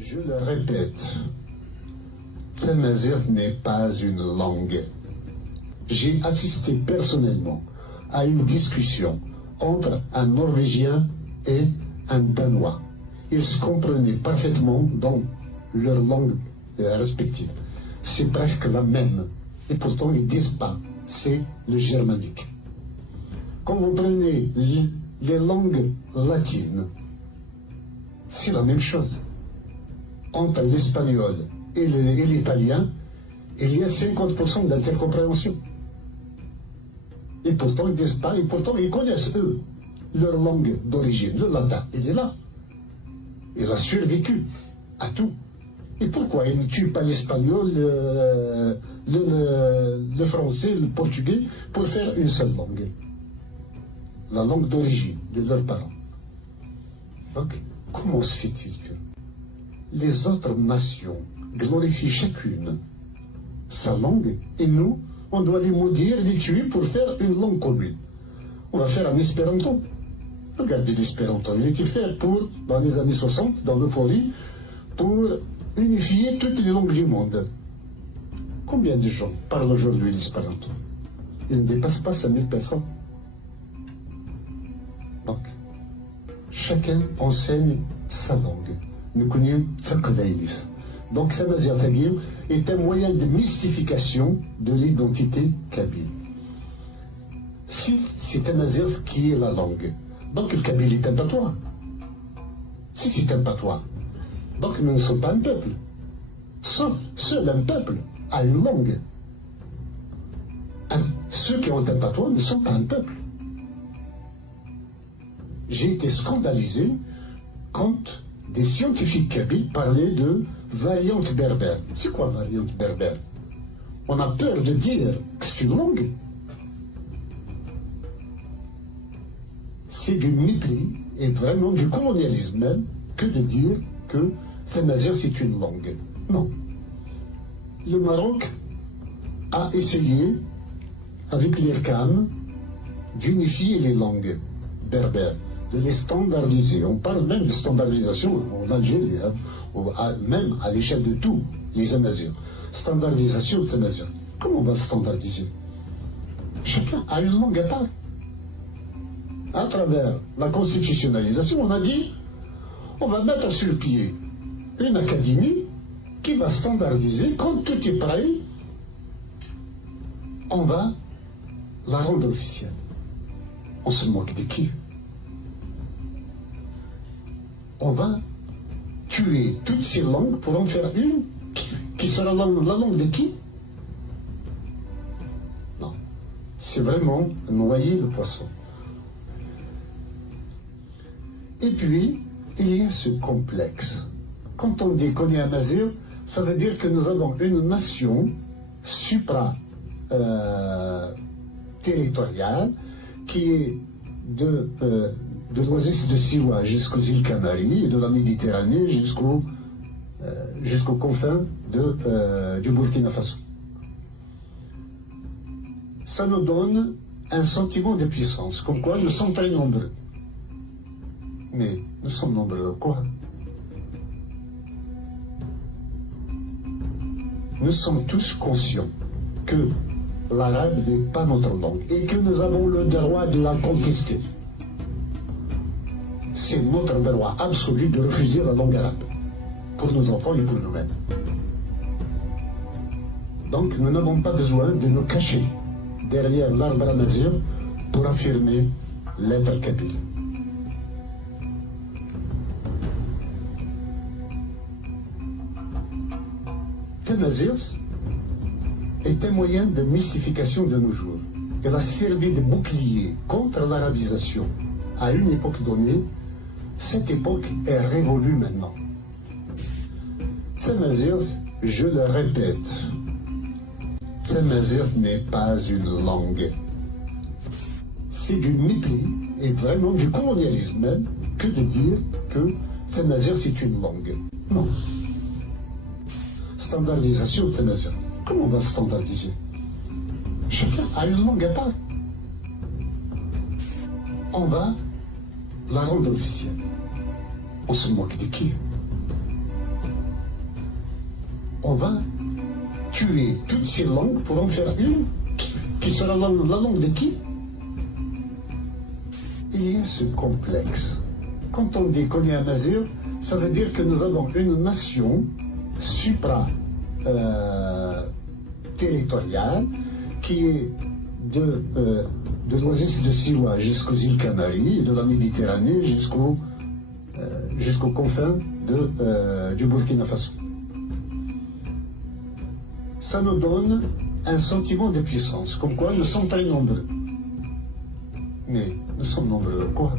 Je le répète, Tamazight n'est pas une langue. J'ai assisté personnellement à une discussion entre un Norvégien et un Danois. Ils se comprenaient parfaitement dans leur langue respective. C'est presque la même. Et pourtant, ils ne disent pas. C'est le germanique. Quand vous prenez les langues latines, c'est la même chose. Entre l'espagnol et l'italien, il y a 50% d'intercompréhension. Et pourtant, ils ne disent pas, et pourtant, ils connaissent, eux, leur langue d'origine. Le latin, il est là. Il a survécu à tout. Et pourquoi il ne tue pas l'espagnol, le français, le portugais, pour faire une seule langue? La langue d'origine de leurs parents. Donc, comment se fait-il que les autres nations glorifient chacune sa langue et nous, on doit les maudire, les tuer pour faire une langue commune? On va faire un espéranto. Regardez l'espéranto. Il a été fait dans les années 60, dans l'euphorie, pour unifier toutes les langues du monde. Combien de gens parlent aujourd'hui l'espéranto? Il ne dépasse pas 5000 personnes. Donc, chacun enseigne sa langue. Nous connaissons Tsakveïlis. Donc, Tamazight est un moyen de mystification de l'identité kabyle. Si c'est Tamazight qui est la langue, donc le kabyle est un patois. Si c'est un patois, donc nous ne sommes pas un peuple. Seul un peuple a une langue. Ceux qui ont un patois ne sont pas un peuple. J'ai été scandalisé quand des scientifiques kabyles parlaient de variante berbère. C'est quoi variante berbère? On a peur de dire que c'est une langue. C'est du mépris et vraiment du colonialisme même que de dire que Tamazight c'est une langue. Non. Le Maroc a essayé, avec l'IRCAM, d'unifier les langues berbères, de les standardiser. On parle même de standardisation en Algérie, même à l'échelle de tous les Amazirs. Standardisation de Tamazight. Comment on va standardiser? Chacun a une langue à part. À travers la constitutionnalisation, on a dit on va mettre sur pied une académie qui va standardiser. Quand tout est prêt, on va la rendre officielle. On se moque de qui? On va tuer toutes ces langues pour en faire une qui sera la langue de qui? Non. C'est vraiment noyer le poisson. Et puis, il y a ce complexe. Quand on dit qu'on est Amazigh, ça veut dire que nous avons une nation supra-territoriale qui est de l'oasis de Siwa jusqu'aux îles Canaries et de la Méditerranée jusqu'aux confins du Burkina Faso. Ça nous donne un sentiment de puissance, comme quoi nous sommes très nombreux. Mais nous sommes nombreux quoi? Nous sommes tous conscients que l'arabe n'est pas notre langue et que nous avons le droit de la contester. C'est notre droit absolu de refuser la langue arabe, pour nos enfants et pour nous-mêmes. Donc nous n'avons pas besoin de nous cacher derrière l'arbre amazigh pour affirmer l'être kabyle. Tamazight est un moyen de mystification de nos jours. Elle a servi de bouclier contre l'arabisation à une époque donnée. Cette époque est révolue maintenant. Tamazight, je le répète, Tamazight n'est pas une langue. C'est du mépris et vraiment du colonialisme même que de dire que Tamazight c'est une langue. Non. Standardisation de Tamazight. Comment on va standardiser? Chacun a une langue à part. On va la rendre officielle. On se moque de qui? on va tuer toutes ces langues pour en faire une qui sera la langue de qui? Il y a ce complexe. Quand on dit qu'on est amazigh, ça veut dire que nous avons une nation supra-territoriale qui est de l'oasis de Siwa jusqu'aux îles Canaries, et de la Méditerranée jusqu'aux confins du Burkina Faso. Ça nous donne un sentiment de puissance, comme quoi nous sommes très nombreux. Mais nous sommes nombreux, quoi?